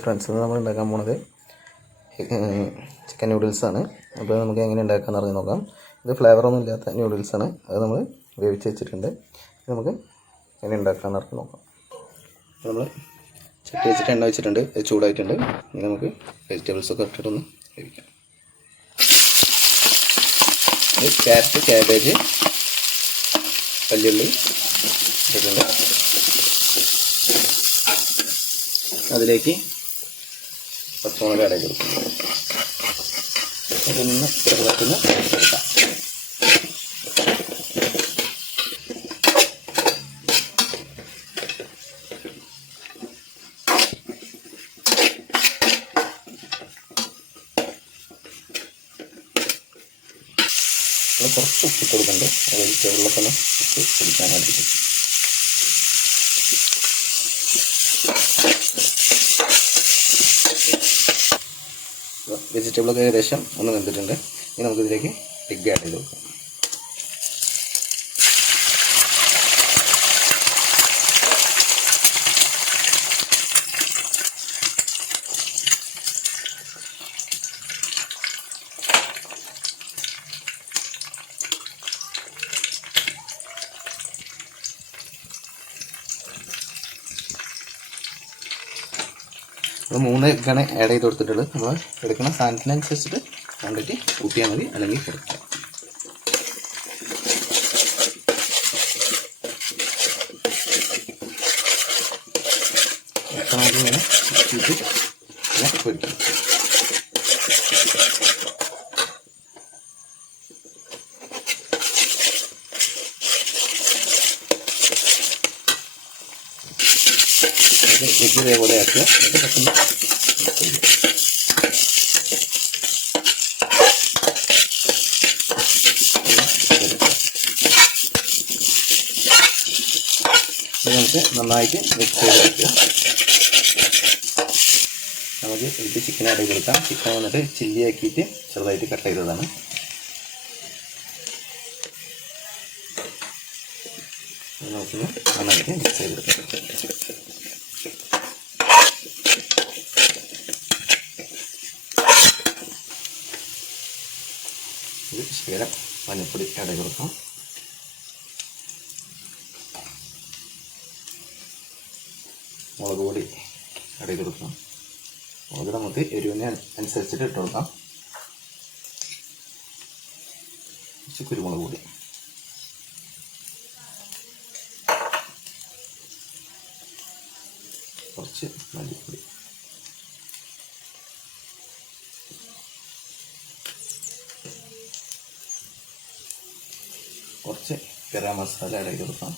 Friends, നമ്മൾ ഉണ്ടാക്കാൻ പോണത് ചിക്കൻ നൂഡിൽസാണ്. അപ്പോൾ നമുക്ക് എങ്ങനെ ഉണ്ടാക്കാമെന്ന് അറിഞ്ഞ് നോക്കാം. ഇത് ഫ്ലേവറൊന്നും ഇല്ലാത്ത നൂഡിൽസാണ്. അത് നമ്മൾ വേവിച്ച് വെച്ചിട്ടുണ്ട്. നമുക്ക് എങ്ങനെ ഉണ്ടാക്കാമെന്ന് അറിഞ്ഞ് നോക്കാം. നമ്മൾ ചട്ടി വെച്ചിട്ട് എണ്ണ വെച്ചിട്ടുണ്ട്, അത് ചൂടായിട്ടുണ്ട്. ഇനി നമുക്ക് വെജിറ്റബിൾസൊക്കെ ഇട്ടിട്ടൊന്ന് വേവിക്കാം. ക്യാരറ്റ്, ക്യാബേജ്, വല്യുള്ളി ഇട്ടിട്ടുണ്ട്. അതിലേക്ക് പച്ചമുളക് ഇടയിൽ കൊടുക്കുന്നു. അതൊന്ന് ചെറുതായിട്ടൊന്ന് എടുക്കാം. കുറച്ച് ഉപ്പിട്ട് കൊടുക്കുന്നുണ്ട്. അതായത് ചെറുള്ളൊക്കെ ഉപ്പ് പിടിക്കാൻ വേണ്ടിയിട്ട്. വെജിറ്റബിളൊക്കെ ഏകദേശം ഒന്ന് വെന്തിട്ടുണ്ട്. ഇനി നമുക്കിതിലേക്ക് എഗ്ഗ് ആഡ് ചെയ്ത് കൊടുക്കാം. നമ്മൾ 3 എഗ്ഗാണ് ആഡ് ചെയ്ത് കൊടുത്തിട്ടുള്ളത്. നമ്മൾ എടുക്കുന്ന സാധനത്തിനനുസരിച്ചിട്ട് ക്വാണ്ടിറ്റി കൂട്ടിയാൽ മതി, അല്ലെങ്കിൽ കൊടുക്കാം. നമുക്കിങ്ങനെ പൊരിക്കാം. എഗ്ഗ് ഇതേപോലെ ആക്കുക. പെട്ടെന്ന് നമുക്ക് നന്നായിട്ട് മിക്സ് ചെയ്ത് വയ്ക്കുക. നമുക്ക് ഇത് ചിക്കൻ ആഡ് ചെയ്ത് കൊടുക്കാം. ചിക്കൻ വന്നിട്ട് ചില്ലി ആക്കിയിട്ട് ചെറുതായിട്ട് കട്ട് ചെയ്തതാണ്. നമുക്കൊന്ന് നന്നായിട്ട് മിക്സ് ചെയ്ത് കൊടുക്കാം. ശകലം മഞ്ഞൾപ്പൊടി ആഡ് ചെയ്ത് കൊടുക്കാം. മുളക് പൊടി ആഡ് ചെയ്ത് കൊടുക്കാം. മുളക് നമുക്ക് എരിവിന് അനുസരിച്ചിട്ട് ഇട്ട് കൊടുക്കാം. കുറച്ച് കുരുമുളക് പൊടി, കുറച്ച് മല്ലിപ്പൊടി, കുറച്ച് ഗരം മസാല ആഡ് ചെയ്ത് കൊടുക്കാം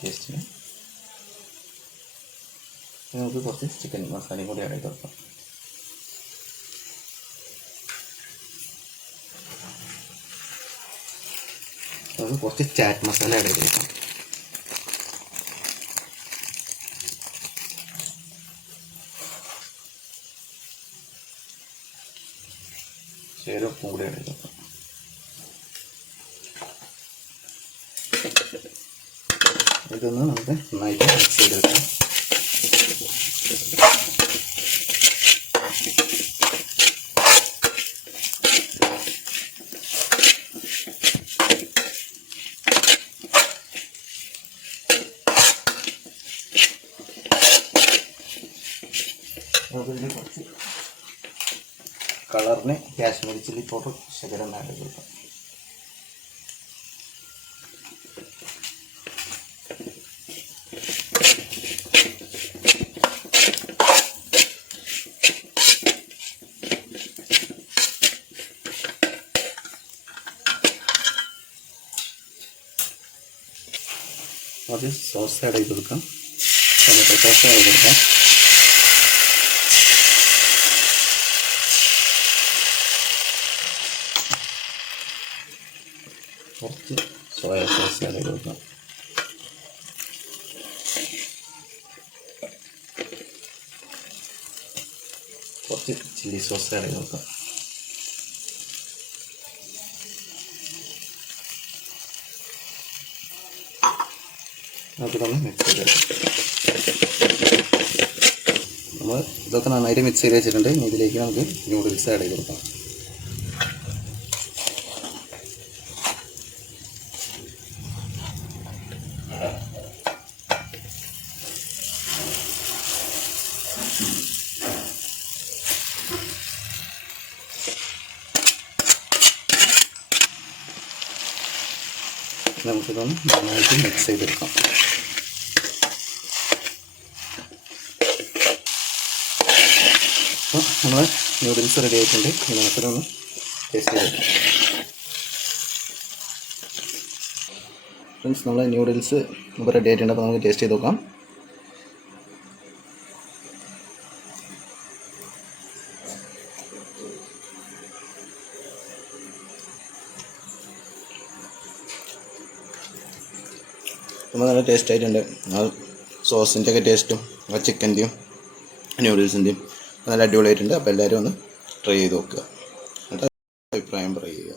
ടേസ്റ്റിന്. നമുക്ക് കുറച്ച് ചിക്കൻ മസാലയും കൂടി ആഡ് ചെയ്ത് കൊടുക്കാം. നമുക്ക് കുറച്ച് ചാറ്റ് മസാല ആഡ് ചെയ്ത് കൊടുക്കാം. ശേഷം ഉപ്പും കൂടി ആഡ് ചെയ്ത് കൊടുക്കാം. ഇതൊന്ന് നമുക്ക് നന്നായിട്ട് മിക്സ് ചെയ്തെടുക്കാം. നമുക്കിതിൽ കുറച്ച് കളറിന് കാശ്മീരി ചില്ലി പൗഡർ ശകലം ആഡ് ചെയ്ത് കൊടുക്കാം. ആദ്യം സോസ് ആഡ് ചെയ്ത് കൊടുക്കാം. ടൊമാറ്റോ സോസ് ആഡ് ചെയ്ത് കൊടുക്കാം. കുറച്ച് സോയ സോസ് ആഡ് ചെയ്ത് കൊടുക്കാം. കുറച്ച് ചില്ലി സോസ് ആഡ് ചെയ്ത് കൊടുക്കാം. നമുക്കിതൊന്ന് മിക്സ് ചെയ്ത് നമ്മൾ ഇതൊക്കെ നന്നായിട്ട് മിക്സ് ചെയ്ത് വെച്ചിട്ടുണ്ട്. ഇനി ഇതിലേക്ക് നമുക്ക് നൂഡിൽസ് ആഡ് ചെയ്ത് കൊടുക്കാം. നമുക്കിതൊന്ന് നന്നായിട്ട് മിക്സ് ചെയ്തെടുക്കാം. അപ്പോൾ നമ്മൾ നൂഡിൽസ് റെഡി ആയിട്ടുണ്ട്. നമുക്കിതൊന്ന് ടേസ്റ്റ് ചെയ്തെടുക്കാം. ഫ്രണ്ട്സ്, നമ്മൾ നൂഡിൽസ് ഇപ്പോൾ റെഡി ആയിട്ടുണ്ട്. അപ്പോൾ നമുക്ക് ടേസ്റ്റ് ചെയ്ത് നോക്കാം. അപ്പോൾ നല്ല ടേസ്റ്റ് ആയിട്ടുണ്ട്. ആ സോസിൻ്റെ ഒക്കെ ടേസ്റ്റും ആ ചിക്കൻ്റെയും നൂഡിൽസിൻ്റെയും നല്ല അടിപൊളിയായിട്ടുണ്ട്. അപ്പോൾ എല്ലാവരും ഒന്ന് ട്രൈ ചെയ്ത് നോക്കുക, എന്നിട്ട് അഭിപ്രായം പറയുക.